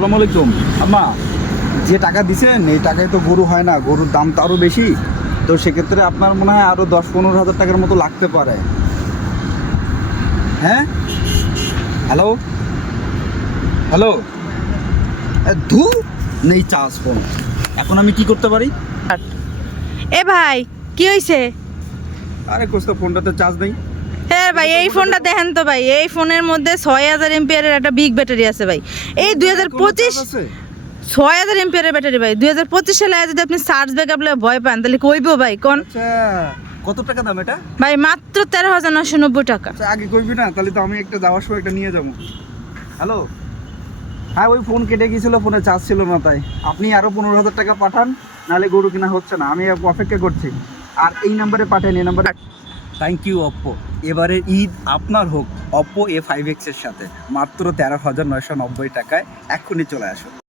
আসসালামু আলাইকুম। আম্মা, যে টাকা দিছেন এই টাকায় তো গরু হয় না, গরুর দাম তো আরও বেশি। তো সেক্ষেত্রে আপনার মনে হয় আরও 10-15 হাজার টাকার মতো লাগতে পারে। হ্যাঁ, হ্যালো হ্যালো, ধু নেই চার্জ ফোন। এখন আমি কি করতে পারি? এ ভাই, কি হইছে? আরে কোস্তা ফোনটাতে চার্জ নেই। হ্যাঁ ভাই, এই ফোনটা দেখেন তো ভাই, এই ফোনের মধ্যে 6000 এমপিয়ারের একটা বিগ ব্যাটারি আছে ভাই। এই 2025 6000 এমপিয়ারের ব্যাটারি ভাই। 2025 সালে যদি আপনি চার্জ ব্যাকআপ লয়ে ভয় পান তাহলে কইবো ভাই কোন? আচ্ছা, কত টাকা দাম এটা? ভাই মাত্র 13,990 টাকা। আচ্ছা, আগে কইবি না, তাহলে তো আমি একটা যাওয়ার সময় একটা নিয়ে যাবো। হ্যালো, হ্যাঁ ওই ফোন কেটে গিয়েছিল, ফোনে চার্জ ছিল না, তাই আপনি আরও 15,000 টাকা পাঠান, নাহলে গরু কিনা হচ্ছে না। আমি অপেক্ষা করছি, আর এই নাম্বারে পাঠান, এই নাম্বারে। Thank you Oppo. এবারের ঈদ আপনার হোক অপ্পো A5X এর সাথে মাত্র 13,990 টাকায়। এক্ষুনি চলে আসুন।